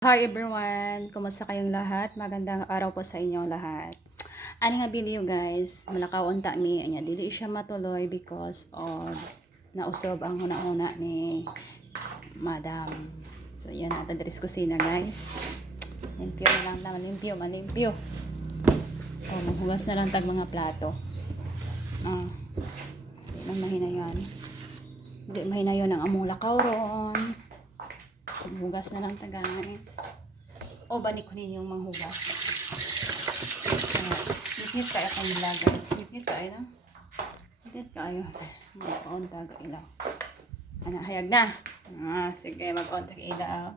Hi everyone! Kumusta kayong lahat? Magandang araw po sa inyong lahat. Ano nga video guys, malakaw unta mi, anya dili siya matuloy because of nausob ang una-una ni Madam. So yan at address kusina guys. Limpyo na lang naman, limpyo, malimpyo. O, maghugas na lang tag mga plato. Ah, nang mahina yan. Hindi mahina yun ang among lakaw ron. Hugas na lang ta guys. O balik ko ninyong manghugas. Hit kayo akong nila guys. Hit kayo na. Hit kayo. Mag-on taga ilaw. Ano, hayag na. Ah, sige, mag-on taga ilaw.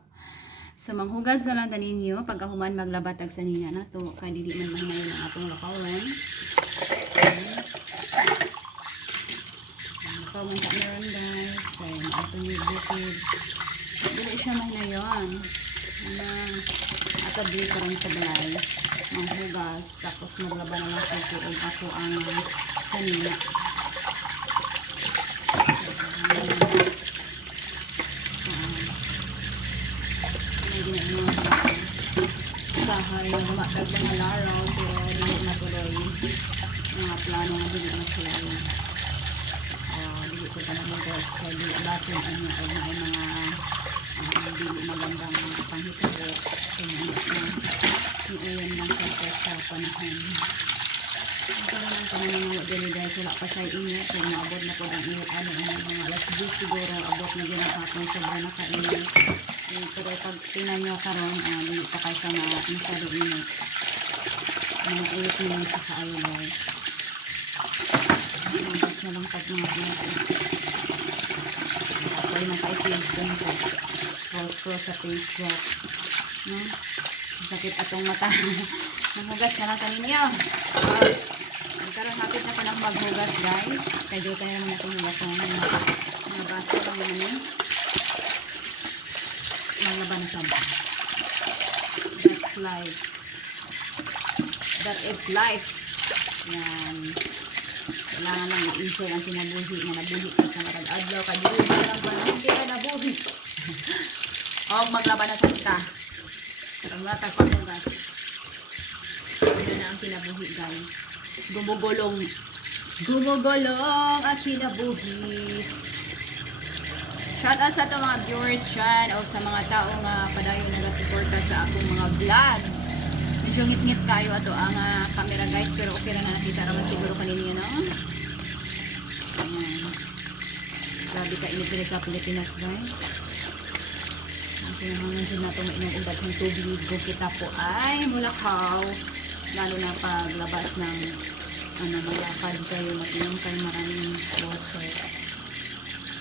So, manghugas na lang ta ninyo. Pagkahuman maglabatag sa nina na to. Kaya di man mahinayon ang atong lakawan. Lakawan sa meron guys. Kaya na atong bukid. Dili siya may na yun. Ano, atabli ko rin sa balay. Manghugas. Tapos maglaba na lang sa ako ang kanina. Bahay na lumatag mga laraw pero hindi natuloy mga plano na hindi na sila uh, dili ko tanong mo guys kaya di batin ang mga mga mga dili magandang panghitabo. Kaya na iuyan lang sa sa panahon. Ito na lang kami mga dili guys wala pa sa init kaya maabot na po ang init ano ang mga alas 10 siguro abot na ginapakon sobra na kainit eh, pero pag tingnan nyo karon uh, dili pa kayo sa mga masyado init mga init nyo sa kaayo guys Iwas na lang pag mga plato. Ako yung naka-save ko Scroll scroll sa Facebook. No? Sakit atong mata. Nanghugas na lang kaninyo. Uh, Nagkaroon hapit na pa ng maghugas guys. Kaya di ka na naman natin hugas ng mga, mga baso lang naman yun. Mga laban sa That's life. That is life. Yan kailangan lang i-enjoy ang kinabuhi na nabuhi ka sa marag adlaw ka di mo lang pa hindi ka nabuhi o maglaban na sa kita pero mula tagpakugas ano na ang kinabuhi guys. Gumugulong. Gumugulong ang kinabuhi. Shout out sa ito mga viewers dyan o sa mga tao nga padayon nagasuporta sa akong mga vlog. Medyo ngit-ngit kayo ato ang uh, camera guys. Pero okay na na nakita naman siguro kanina no ayan. Grabe ka init dito sa Pilipinas guys ang pinahangin din natin ubat ng tubig kita po ay mulakaw. Lalo na paglabas ng ano, malakad kayo mag-inom kayo maraming water.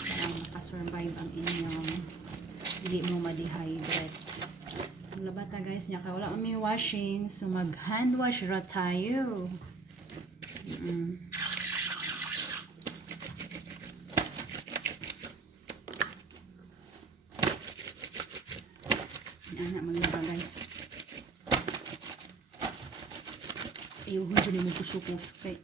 Para makasurvive ang inyong hindi mo ma-dehydrate. Ang labata guys niya kaya wala kami washing so mag hand wash ra tayo. Mm. yan na maglaba guys ayaw ko dyan yung kusuko kay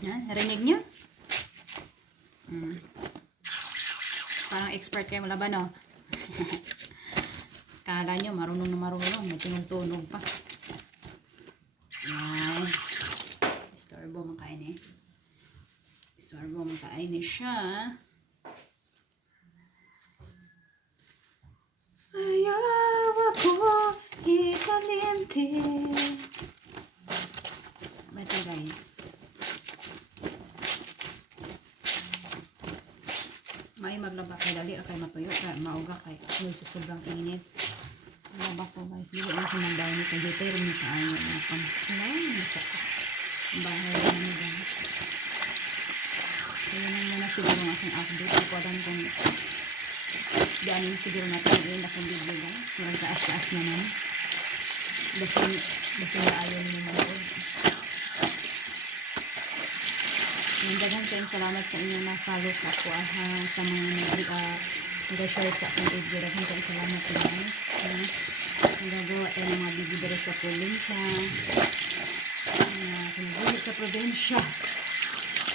Yan, narinig nyo? Hmm. Parang expert kayo wala ba, no? Kala nyo, marunong na marunong. May tinutulog pa. Makain eh siya. Ayaw ako ikalimti. Ito guys. may maglaba kay dali kay matuyo kay mauga kay sa sobrang init laba ko guys dili na siya ng bahay kay dito rin ni kaayo na pang sa bahay na guys siguro ang aking update ko alam kung ganin siguro natin yun akong video guys surang taas-taas naman basta basta na ayaw niyo manood Nagdagan kayong salamat sa inyong na-follow sa ako uh, sa mga uh, nag-share sa akong video. Dagan kayong salamat guys. Uh, nagagawa tayo ng mga video sa probinsya. probinsya.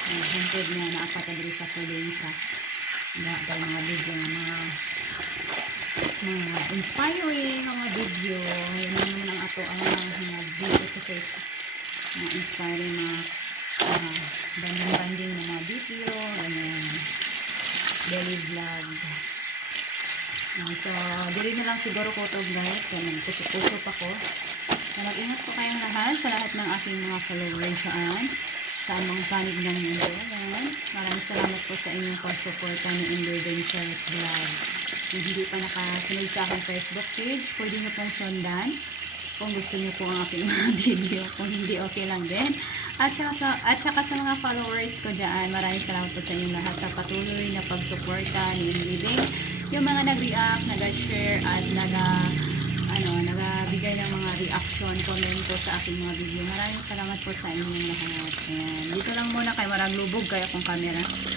Uh, hinted niya na apat na sa probinsya. Lahat tayo mga video ng mga mga inspiring mga video. Yan naman ang ato ang mga video sa Facebook. Mga inspiring mga uh, banding-banding na mga video. Ganyan. Daily vlog. So, dili na lang siguro ko ito guys. So, nagpuso-puso pa ko. So, mag-ingat po kayong lahat sa lahat ng aking mga followers dyan. Sa amang panig ng mundo. Yan. Maraming salamat po sa inyong pag-suporta ni Indulgence Vlog. Kung hindi pa nakasunod sa aking Facebook page, pwede nyo pong sundan. Kung gusto nyo po ang aking mga video. Kung hindi, okay lang din. At saka, sa, at saka sa mga followers ko dyan, maraming salamat po sa inyo lahat sa patuloy na pagsuporta ni Living. Yung mga nag-react, nag-share, at naga, ano, nagabigay ng mga reaction, comment po sa aking mga video. Maraming salamat po sa inyong lahat. Ayan. Dito lang muna kay marang lubog kaya kung camera.